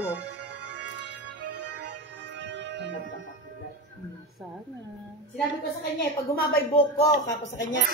resibo. Sana. Sinabi ko sa kanya, pag gumabay buhok ko, kako sa kanya.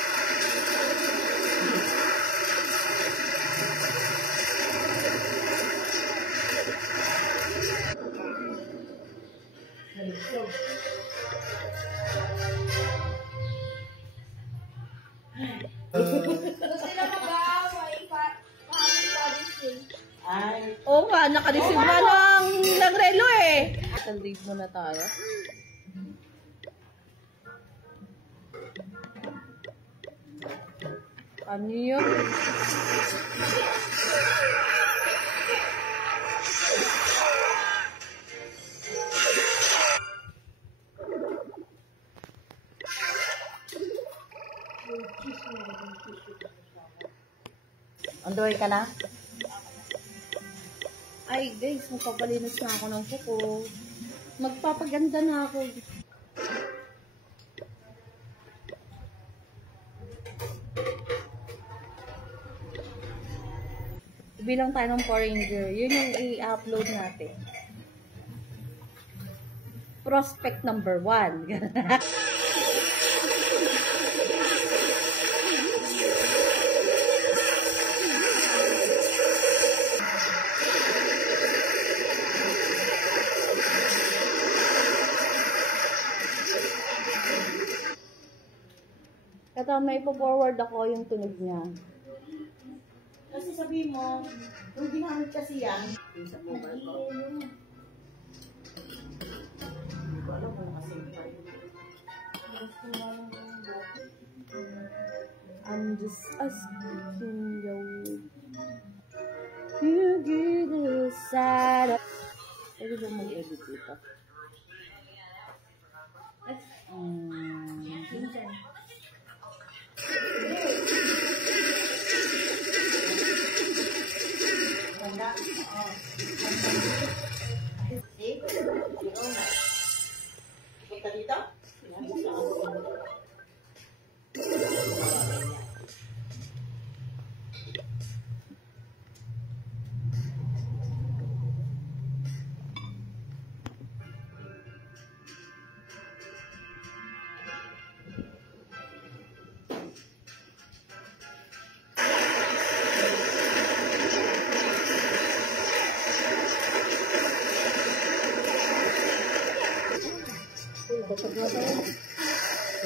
Oo nga, naka-receive na ng relo eh. Sandig muna tayo. Ano yun? Underwear ka na? Ay guys, magpapalinis na ako ng kuko. Magpapaganda na ako. Bilang tayo ng Power Ranger, yun yung i-upload natin. Prospect number 1. Kata may po-forward ako yung tunog niya. Kasi sabi mo, kung ginamit kasi yan, yung sa mobile ko. Hindi ko alam kung masave pa yun. I'm just asking you. You get inside. Pwede ba mag-edit dito? Ganda. See? Punta dito?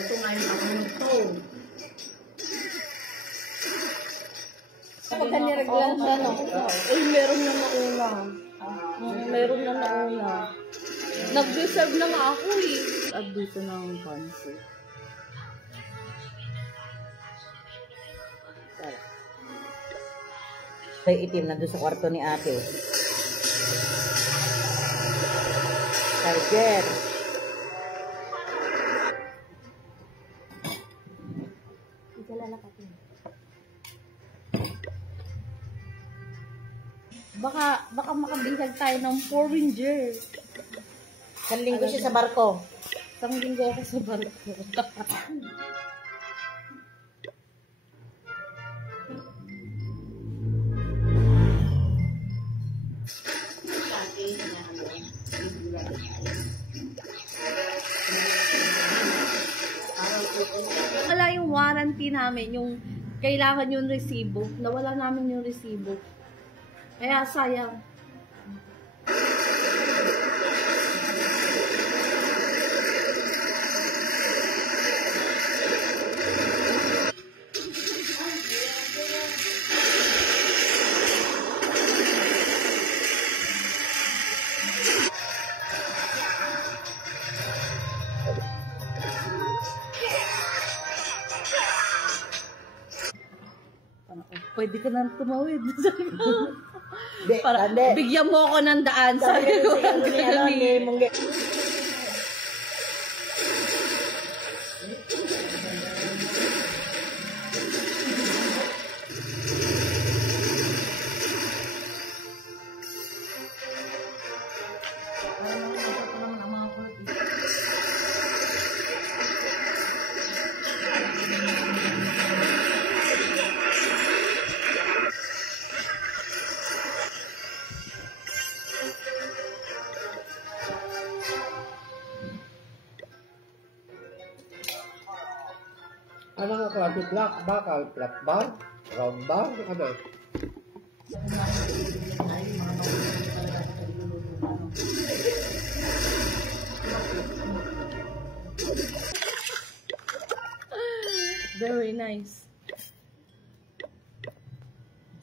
Ito nga yung ako ng phone. Pagka nireglan siya, no? Uy, meron na nauna. Meron na nauna. Nag-deserve na nga ako eh. At dito na ang panso. May itim na doon sa kwarto ni ate. Charger. Baka makabihag tayo ng Power Ranger. Isang linggo siya sa barko. Isang linggo ako sa barko. Wala yung warranty namin, yung kailangan yung resibo. Nawala namin yung resibo. Kaya sayang. Pwede ka nang tumawid. Para bigyan mo ako ng daan. Sabi ko ni Ano mo klase? Black bakal? Flat bar? Round bar? Ano? Ay, mga makulit talaga sa iluluto na, ano. Very nice.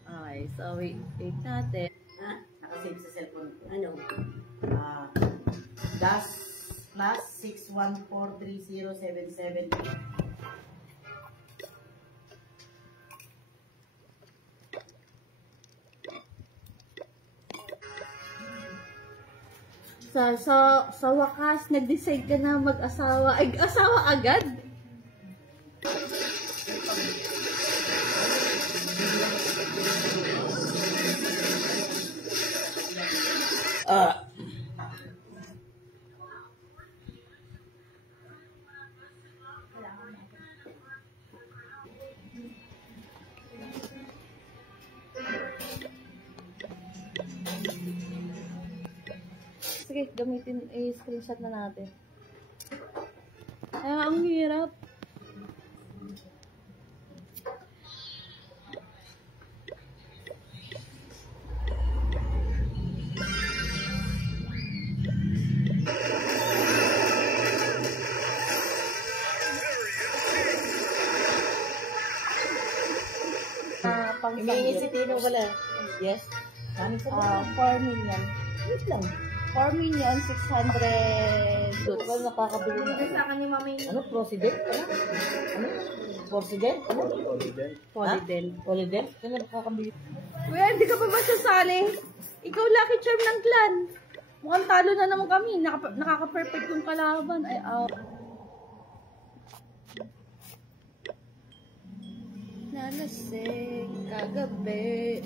Okay, so wait natin. Ha? Nakasave sa cellphone ko. Ano? Das plus 6143077. Sa wakas, nag-decide ka na mag-asawa. Ay, asawa agad? Sige, gamitin, screenshot na natin. Ay, ang hirap. Humingi si Tino pala. Yes? Ano sa 4 million. Wait lang. 4,600,000 goods. Ano nakakabili na? Sa akin ni Mami. Ano? President? Ano? Ano? President? Ano? Polydel. President? Ano nakakabili? Kuya, hindi ka pa ba sasali? Ikaw lucky charm ng clan. Mukhang talo na naman kami. Nakaka-perfect yung kalaban. Ay, nalasing kagabi.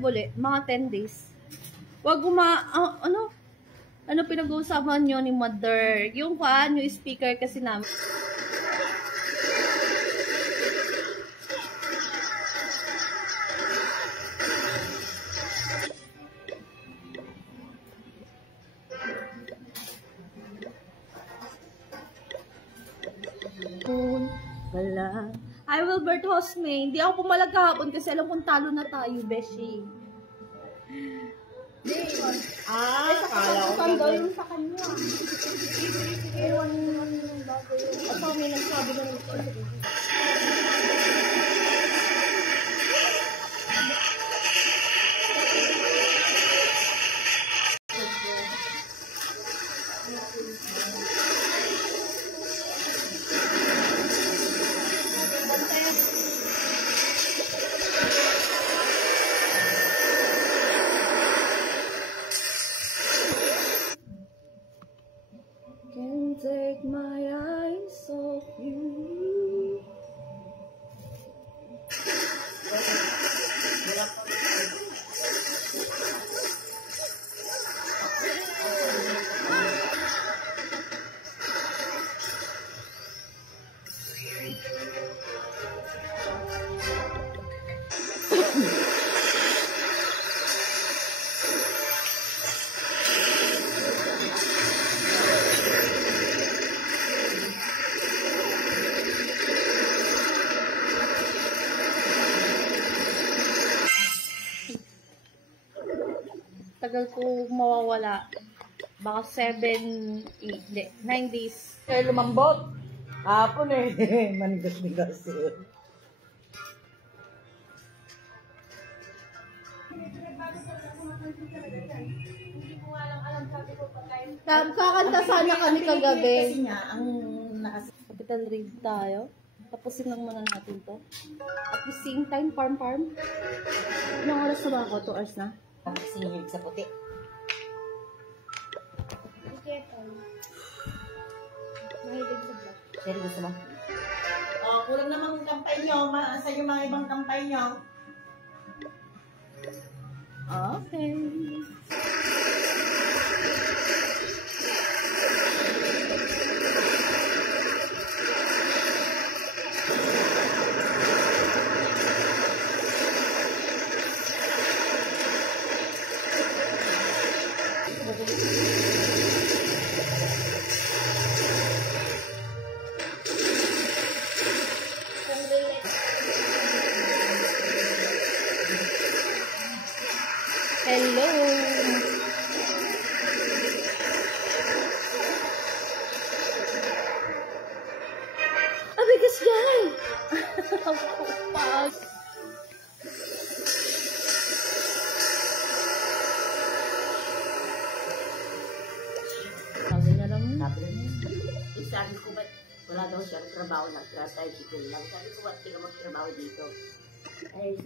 Buli, mga 10 days. Wag ano pinag-uusapan nyo ni Mother? Yung yung speaker kasi namin. Wala. I will Bert Hosme. Hindi ako pumalag kahapon kasi alam kong talo na tayo, Beshi. Akala ko daw yung sa kanya. Ewan naman yung bago yun. At may nagsabi na nito. Take my eyes off you. Tagal ko mawawala. Baka 9 days. Kaya lumambot. Hapon manigas-nigas. Kakanta sana kami kagabi. Kasi nga, ang Capital read tayo. Tapusin lang muna natin to. At the same time, farm. Ilang oras na ba ako? 2 hours na? sinilig sa puti. Mahilig sa vlog. Pero gusto mo? Oh, kulang naman kampay nyo. Sa yung mga ibang kampay nyo. Okay. Hello. Abigas yan. Pag. Sabi na lang. Sabi ko ba't wala daw siyang trabaho, nag-tricycle lang. Sabi ko ba't di ka magtrabaho dito? Ay,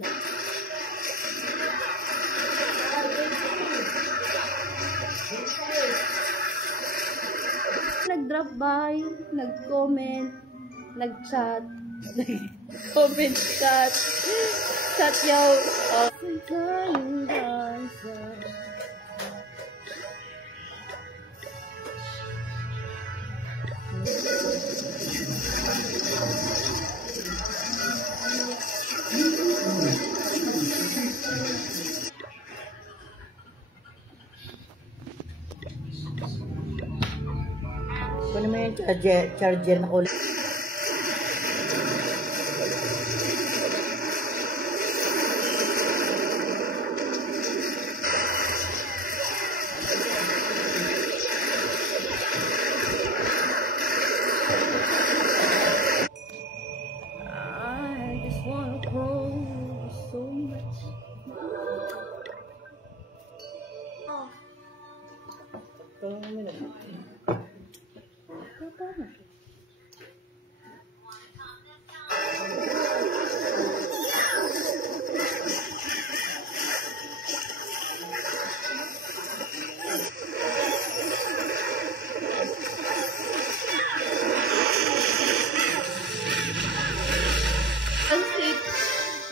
Nag-drop by, nag-comment, nag-chat, nag-comment, chat yaw. Kung naman yung charger na ulit. I just wanna call you so much.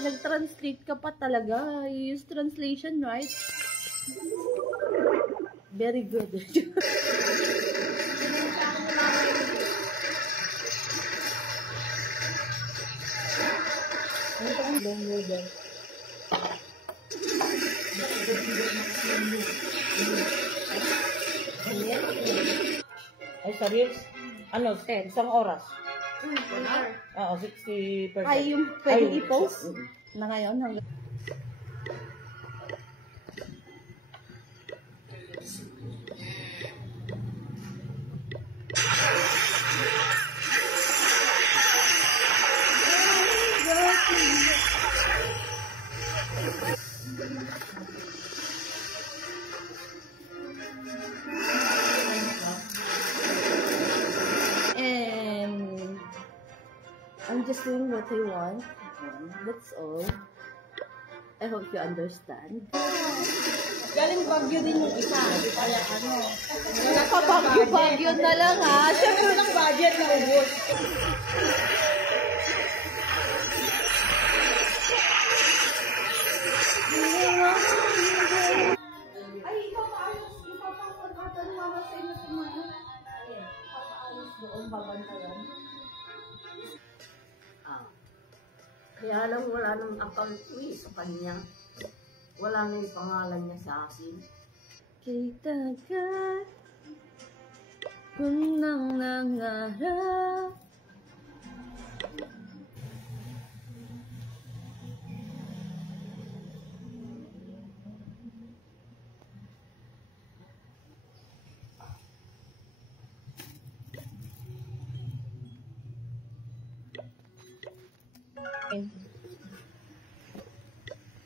Nag-translate ka pa talaga. You use translation, right? Very good. Ay, sorry. Ano, 10? Isang oras? Oo, 60%. Ay, yung pwede i-post na ngayon hanggang... And I'm just doing what I want. That's all. I hope you understand. Galing Baguio din yung isa. Kaya ano. Nakapag-Baguio na lang ha. Siyempre ng budget na ubos. Ay, ipapapagkatan mama sa inyo sa mga. Papaayos doon, babantayan. kaya lang wala nang account ko sa kanya. Wala na yung pangalan niya sa akin. Kita ka kung nang nangarap.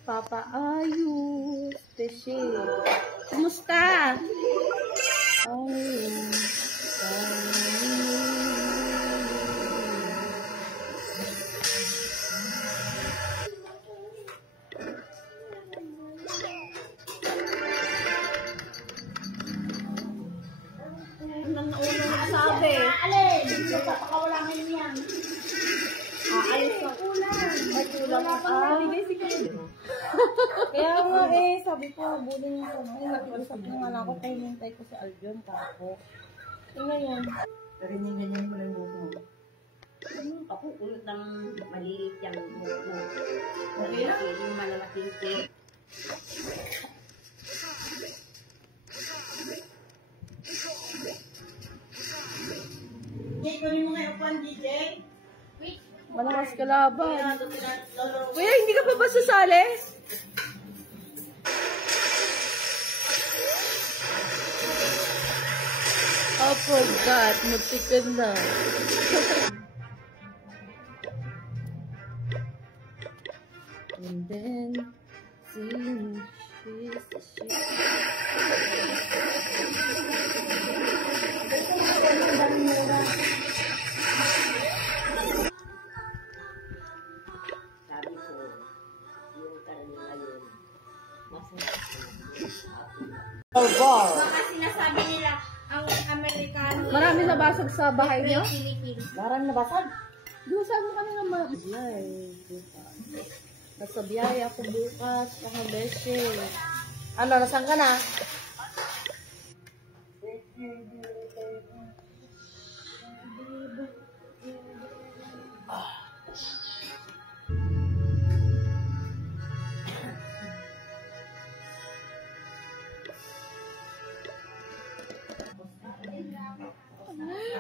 Papaayos Beshi. Kumusta? Ay. Anong nauna nagsabi? Alin! Nagpapakawala ngayon yan. Aalis ka. Ay, kulang ka. Kaya nga sabi ko, bulin yung sana. Nakiusap na nga ako, kaya hintay ko si Aljon kako. Ngayon, Narinig-ganyan mo lang yung mo. Ako, ulot ng maliliit yung buhok mo. Yung malalaking cake. Jay, kunin mo ngayon upuan, DJ. Malakas kalaban. Kuya, hindi ka pa ba sasali? I forgot. Matikin na. And then, see, Sabi ko, yung karamihan ngayon, baka sinasabi nila, ang Amerikano, marami nabasag sa bahay niyo? Philippines. Marang nabasag. Dusan mo kami ng mga nasa biyaya ko bukas, mga beshi. Ano, nasan ka na?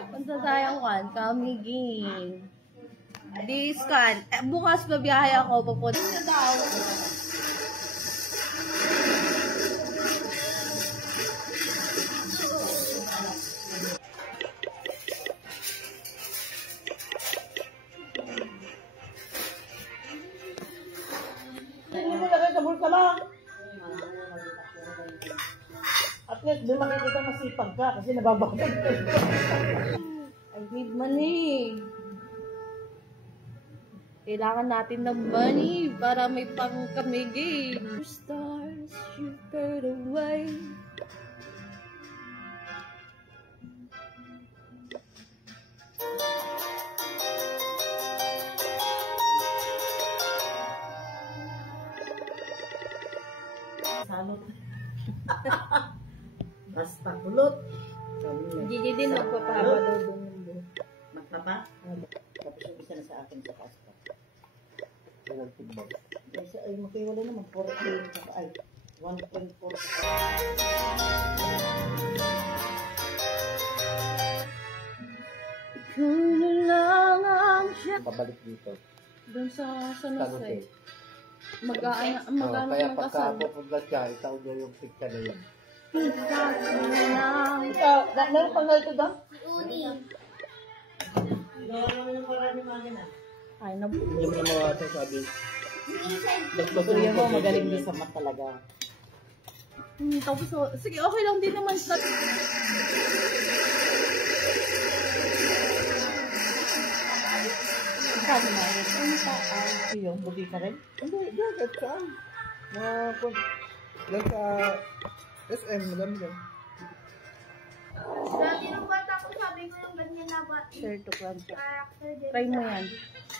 Punta tayong kamiging. Diskan. Bukas babiyahe ako, pupunta na daw. Hindi mo lagay sa bulsa mo. At least, di makikita masipag ka kasi nababagay ka. I need money. Kailangan natin ng money para may pangkamiging. Stars, you fade away. Salot. Basta kulot. Sabi niya. Hindi din magpapahaba daw doon yung buhok. Magpapa? Tapos yung isa na sa akin sa pasta. Ilang timbang. Kasi ay makiwala naman. 14 saka ay 1.4. Ikaw na lang ang siya. Pabalik dito. Doon sa Tago Nasay. din. Mag-ano Kaya ng pagka kasal. pupunta siya, itaw niya yung picture na yun. Ikaw na lang. Ikaw, meron pang ganito daw? Uni. Gawa naman yung marami mga na. Ay, na. Hindi mo na masasabi. Kuya mo magaling din sa mat talaga. Tapos, sige, okay lang din naman sa... Sabi na rin. Ano pa? Yung buti ka rin? Hindi, dagat saan? Lang sa SM, madami lang. Dati nung bata ko, sabi ko yung ganyan na ba? Share to plan. Character din. Try mo yan.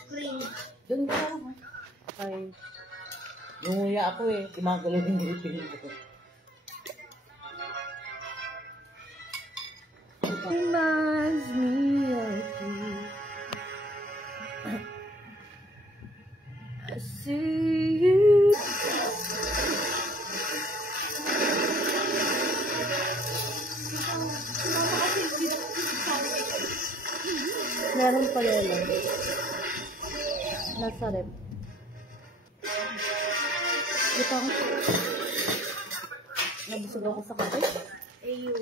Green. Doon ka lang. Try. Nunguya ako eh. Gumagalaw yung ngipin ko. Reminds me of you. I see you. Meron pala lang. Nasa rep. Ito ako. Nabusog ako sa kape. Ayu.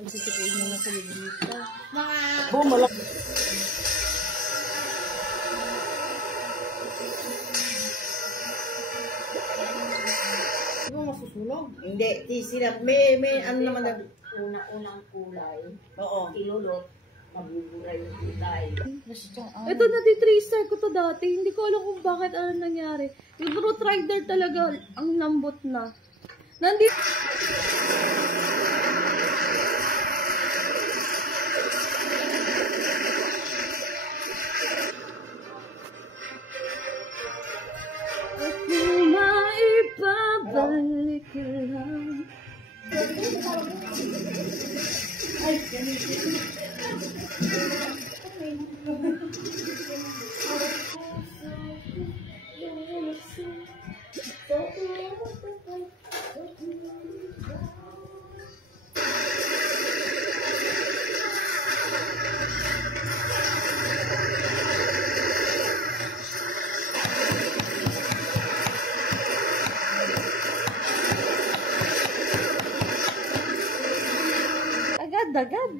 Nagsisipuin mo na sa librita. Mga Bumalak. Ano masusok? lang. Hindi, sila, may ano naman na, Unang kulay, oo. kilulot, mabubura yung kulay. Ito na di-tracer ko to dati. Hindi ko alam kung bakit ano nangyari. Yung root rider talaga, ang lambot na. Nandito. Ako maibabalik lang. Agad.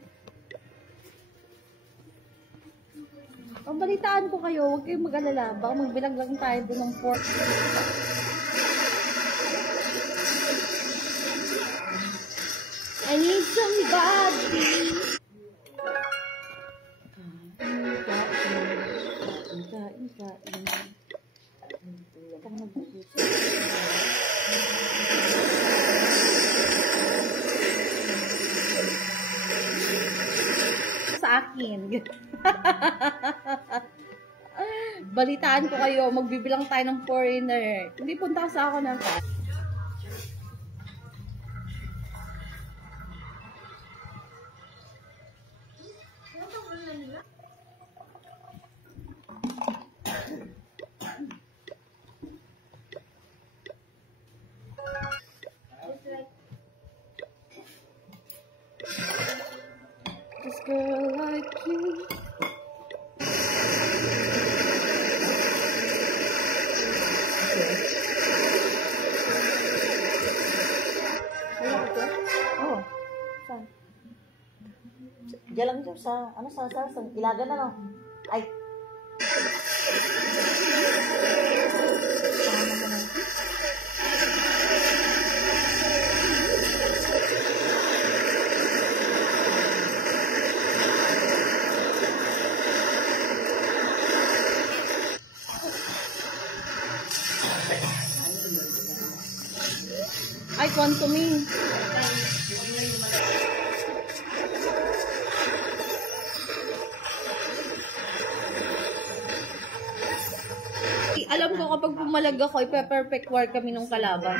Pambalitaan ko kayo, huwag kayong mag-alala. Baka magbilang lang tayo doon ng 4. I need somebody. Kain. Sa akin. Balitaan ko kayo, magbibilang tayo ng foreigner. Hindi punta sa ako ng this girl like you. Oo. Saan? Diyan lang dyan sa, sa ilagan na lang. Ay. Ay, quantuming. Alam ko kapag pumalag ako, ipe-perfect war kami nung kalaban.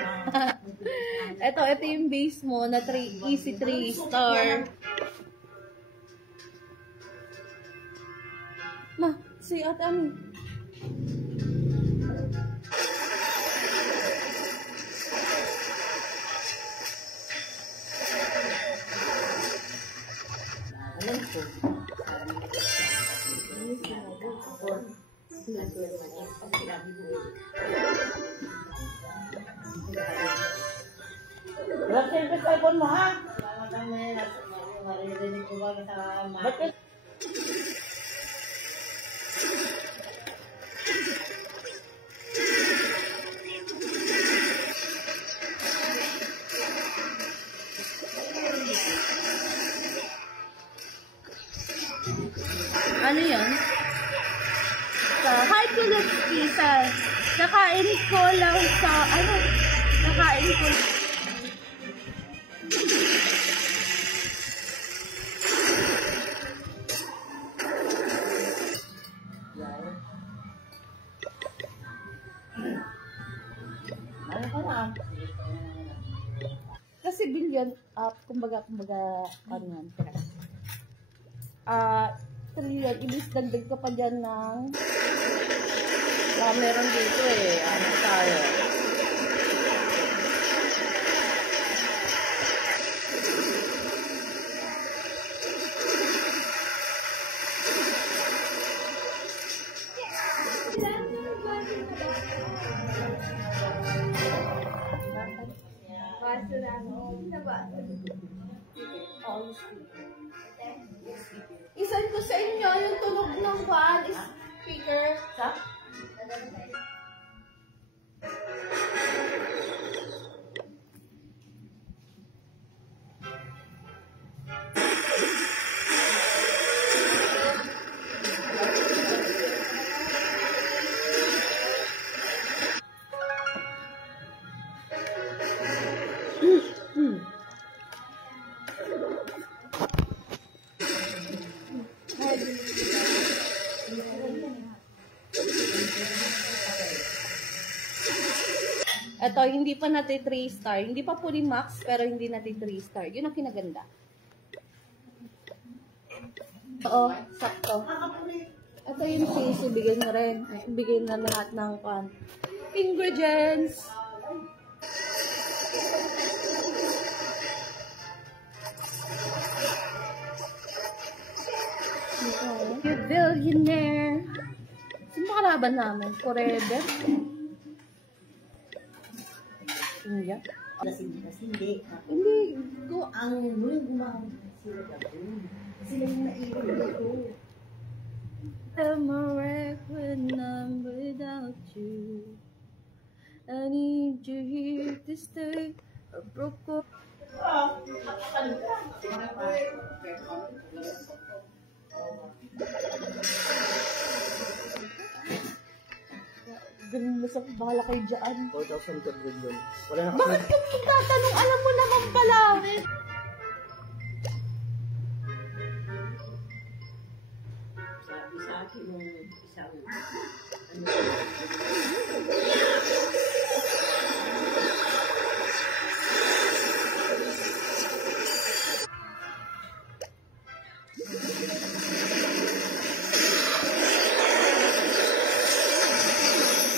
ito yung base mo na 3, easy 3 star. Ma, si Ate Ami. Wala sa cellphone mo, ha? Maririnig ko ba sa mga... Ano yun? So, hi Kulutski, nakain ko lang sa, nakain ko kasi billion, kumbaga, ano yan, trillion, ibig dagdag ka pa dyan ng, meron dito ano tayo, isan ko sa inyo yung tunog ng fan, speaker. Sa? Ito, hindi pa natin 3 star. Hindi pa fully max, pero hindi natin 3 star. Yun ang kinaganda. Oo, sakto. Ito yung cheese, ibigay na rin. Ibigay na lahat ng ingredients. You billionaire. Sino ba kalaban namin? Forever? Hindi. Hindi. Hindi. Ang yung gumawin sila gawin. Sila yung naiwan dito. I'm a wreck when I'm without you. I need you here to stay. I broke up. Ganun mo sa bahala kayo dyan. 4,200 doon. Wala na Bakit kasi. kung tatanong? Alam mo naman pala. Sabi sa akin nung isang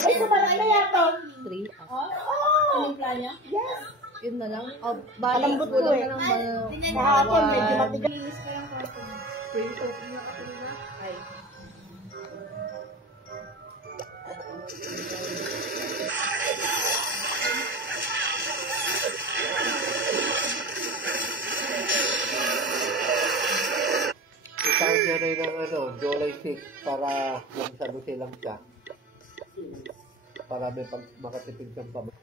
Ay, sa parang na yato. 3. Anong plan niya? Yes. Yun na lang. Oh, balik Malambot ko ko lang eh. na lang. Kahapon, medyo matigas. Isang nyo rin ng July 6 para yung sa silang siya. Para may makatipid siyang pamilya.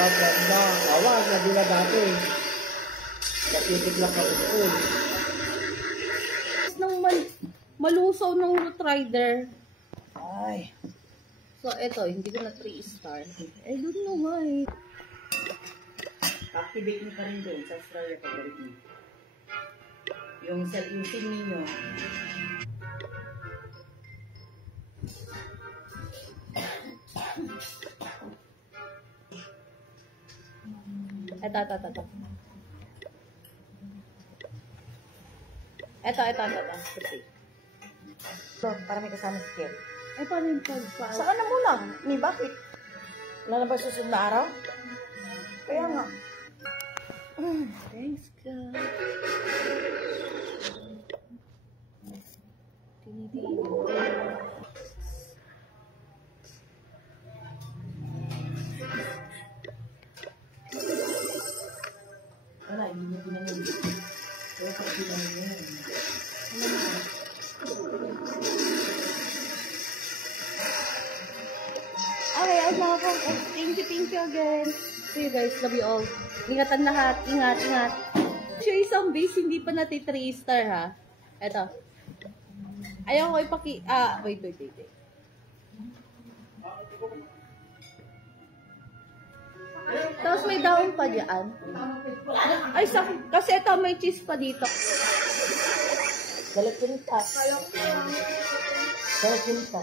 Ganda. Awan, hindi na dati. Natipid lang ka school. Nang malusaw ng root rider. Ay. So, eto, hindi ko na 3 star. I don't know why. Activate mo pa rin doon sa Australia pag-balik mo. Yung SIM ninyo. Eto. Okay. So, para may kasama si Kel. Ay, paano yung pagpa? Saka na muna. Ni, bakit? Wala na ba susunod na araw? Kaya nga. Thanks, God. Wala, hindi niya ginanong. Kaya pag ginanong yun. Okay, I love you. Thank you again. See you guys. Love you all. Ingatan lahat. Ingat. Siya isang base, hindi pa natin 3 star ha. Eto. Ayaw ko wait. Tapos may daon pa diyan. Ay, kasi ito may cheese pa dito. Galit ko rin pa. Galit ko rin pa.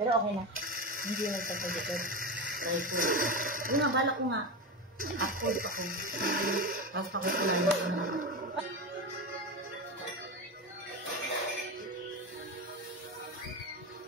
Pero okay na. Hindi na nagpapagod. Try ko. Yung nga, balak ko nga. Ako. Tapos pakukulan ko na.